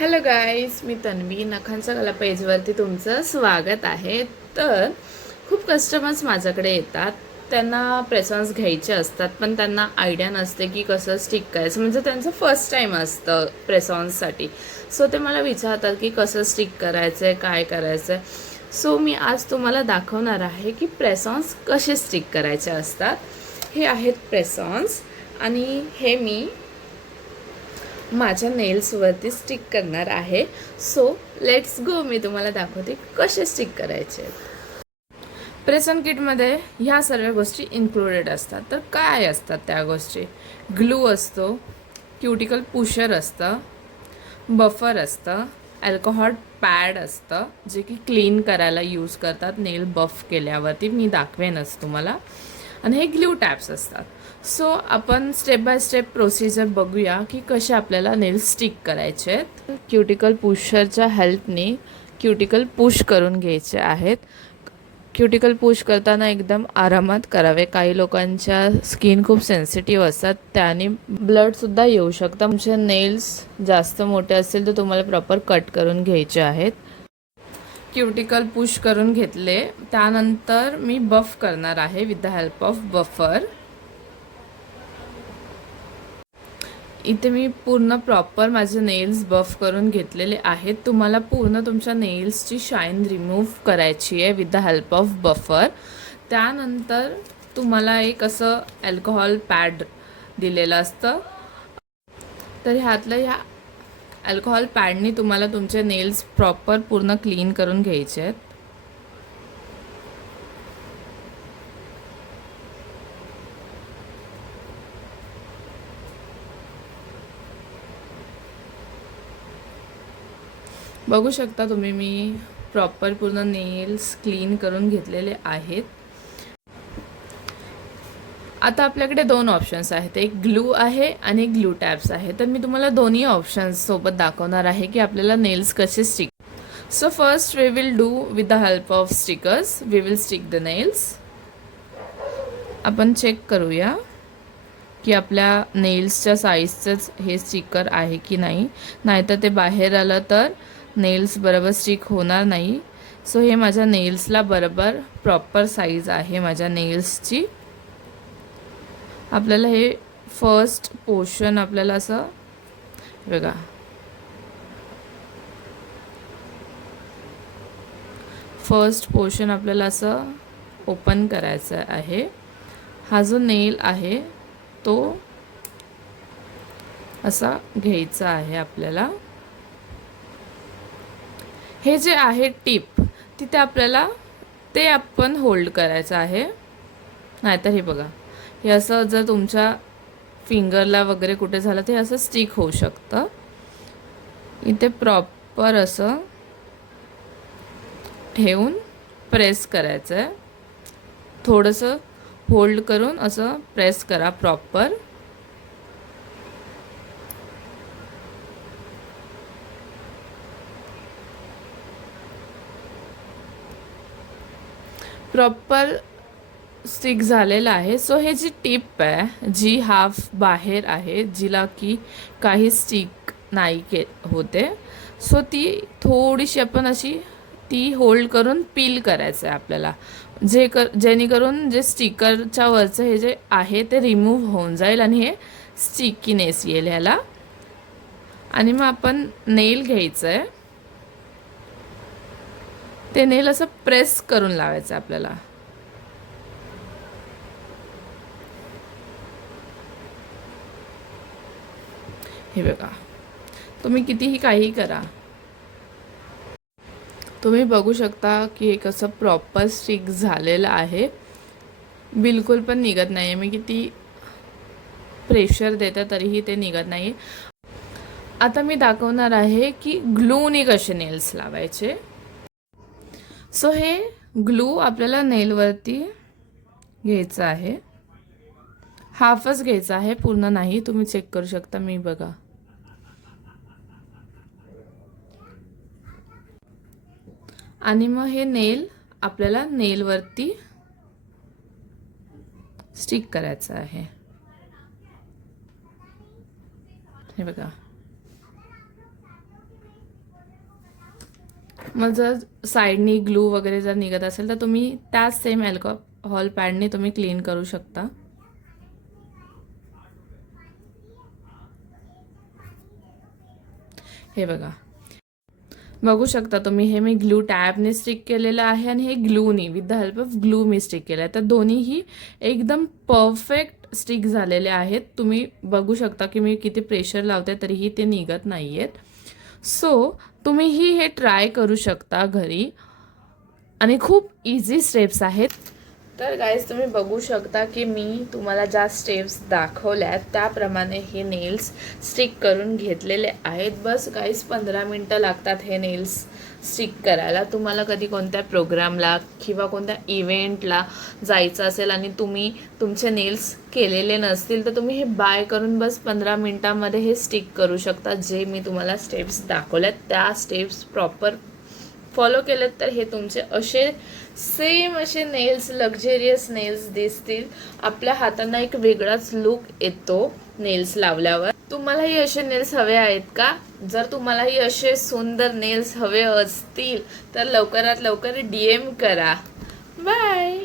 Hello guys, मी तन्वी. नखांच्या कला पेजवरती तुमचं स्वागत आहे. तर खूप कस्टमर्स माझ्याकडे येतात. त्यांना प्रेसॉन्स घ्यायचे असतात, पण त्यांना आयडिया नसते की कसं स्टिक करायचं. म्हणजे त्यांचं फर्स्ट टाईम असतं प्रेसॉन्ससाठी. सो ते मला विचारतात की कसं स्टिक करायचं आहे, काय करायचं आहे. सो मी आज तुम्हाला दाखवणार आहे की प्रेसॉन्स कसे स्टिक करायचे असतात. हे आहेत प्रेसॉन्स आणि हे मी माझ्या नेल्सवरती स्टिक करणार आहे. So let's go. मी तुम्हाला दाखवते कसे स्टिक करायचे. प्रेस ऑन किटमध्ये ह्या सर्व गोष्टी इन्क्लुडेड असतात. तर काय असतात त्या गोष्टी? ग्लू असतो, क्युटिकल पुशर असतं, बफर असतं, अल्कोहॉल पॅड असतं जे की क्लीन करायला यूज करतात नेल बफ केल्यावरती. मी दाखवेनच तुम्हाला. आणि हे ग्लू टॅप्स असतात. सो आपण स्टेप बाय स्टेप प्रोसिजर बघूया की कसे आपल्याला नेल स्टिक करायचे आहेत. क्युटिकल पुशरच्या हेल्पने क्युटिकल पुश करून घ्यायचे आहेत. क्युटिकल पुश करताना एकदम आरामात करावे. काही लोकांच्या स्किन खूप सेन्सिटिव्ह असतात, त्याने ब्लडसुद्धा येऊ शकतं. तुमचे नेल्स जास्त मोठे असतील तर तुम्हाला प्रॉपर कट करून घ्यायचे आहेत. क्युटिकल पुश करून घेतले, त्यानंतर मी बफ करणार आहे with the help of buffer. इथे मी पूर्ण प्रॉपर माझे नेल्स बफ करून घेतलेले आहेत. तुम्हाला पूर्ण तुमच्या नेल्सची शाईन रिमूव्ह करायची आहे with the help of buffer. त्यानंतर तुम्हाला एक असं अल्कोहॉल पॅड दिलेलं असतं. तर ह्या अल्कोहॉल पॅडनी तुम्हाला तुमचे नेल्स प्रॉपर पूर्ण क्लीन करून घ्यायचे आहेत. बघू शकता तुम्ही, मी प्रॉपर पूर्ण नेल्स क्लीन करून घेतलेले आहेत. आता आपल्याकडे दोन ऑप्शन्स आहेत, एक ग्लू आहे आणि एक ग्लू टॅप्स आहे. तर मी तुम्हाला दोन्ही ऑप्शन्स सोबत दाखवणार आहे की आपल्याला नेल्स कसे stick. So first we will do with the help of stickers. We will stick the nails. आपण चेक करूया की आपल्या नेल्सच्या साईजचंच हे स्टिकर आहे की नाही. नाहीतर ते बाहेर आलं तर नेल्स बरोबर स्टिक होणार नाही. सो हे माझ्या नेल्सला बरोबर प्रॉपर साईज आहे माझ्या नेल्सची. आपल्याला हे फर्स्ट पोर्शन आपल्याला असं बघा, फर्स्ट पोर्शन आपल्याला असं ओपन करायचं आहे. हा जो नेल आहे तो असा घ्यायचा आहे आपल्याला. हे जे आहे टिप, तिथे आपल्याला ते आपण होल्ड करायचं आहे. नाहीतर हे बघा, हे असं जर तुमच्या फिंगरला वगैरे कुठे झालं ते असं स्टिक होऊ शकतं. इथे प्रॉपर असं ठेवून प्रेस करायचं आहे. थोडंसं होल्ड करून असं प्रेस करा प्रॉपर. प्रॉपर स्टिक झालेलं आहे. सो हे जी टिप आहे जी हाफ बाहेर आहे, जिला की काही स्टिक नाही होते, सो ती थोडीशी आपण अशी ती होल्ड करून पील करायचं आहे आपल्याला. जेणेकरून जे स्टिकरच्या वरचं हे जे आहे ते रिमूव्ह होऊन जाईल आणि हे स्टिकीनेस येईल ह्याला. आणि मग आपण नेल घ्यायचं आहे, ते नेल असं प्रेस करून लावायचं आपल्याला. हे बघा, तुम्ही कितीही काही करा, तुम्ही बघू शकता की एक असं प्रॉपर स्टिक झालेलं आहे. बिलकुल पण निघत नाही आहे. मी किती प्रेशर देते तरीही ते निघत नाही. आता मी दाखवणार आहे की ग्लूने कसे नेल्स लावायचे. सो हे ग्लू आपल्याला नेलवरती घ्यायचं आहे. हाफच घ्यायचा आहे, पूर्ण नाही. तुम्ही चेक करू शकता, मी बघा. आणि मग हे नेल आपल्याला नेलवरती स्टिक करायचं आहे. हे बघा, मग जर साईडनी ग्लू वगैरे जर निघत असेल तर तुम्ही त्याच सेम अल्कोहॉल पॅडने तुम्ही क्लीन करू शकता. हे बघा, बघू शकता तुम्ही, हे मी ग्लू टॅबने स्टिक केलेलं आहे आणि हे ग्लूनी with the help of glue मी स्टिक केलं आहे. तर दोन्हीही एकदम परफेक्ट स्टिक झालेले आहेत. तुम्ही बघू शकता की मी किती प्रेशर लावते तरीही ते निघत नाही आहेत. सो तुम्हीही हे ट्राय करू शकता घरी आणि खूप इझी स्टेप्स आहेत. तर गाईज तुम्ही बघू शकता की मी तुम्हाला ज्या स्टेप्स दाखवल्यात त्याप्रमाणे हे नेल्स स्टिक करून घेतलेले आहेत. बस गाईज 15 मिनटं लागतात हे नेल्स स्टिक करायला. तुम्हाला कधी कोणत्या प्रोग्रामला किंवा कोणत्या इव्हेंटला जायचं असेल आणि तुम्ही तुमचे नेल्स केलेले नसतील तर तुम्ही हे बाय करून बस 15 मिनटामध्ये हे स्टिक करू शकता. जे मी तुम्हाला स्टेप्स दाखवल्यात त्या स्टेप्स प्रॉपर फॉलो केलेत तर हे तुमचे असे सेम असे नेल्स, लक्झरियस नेल्स दिसतील. आपल्या हातांना एक वेगळाच लुक येतो नेल्स लावल्यावर. तुम्हालाही असे नेल्स हवे आहेत का? जर तुम्हालाही असे सुंदर नेल्स हवे असतील तर लवकरात लवकर DM करा. बाय.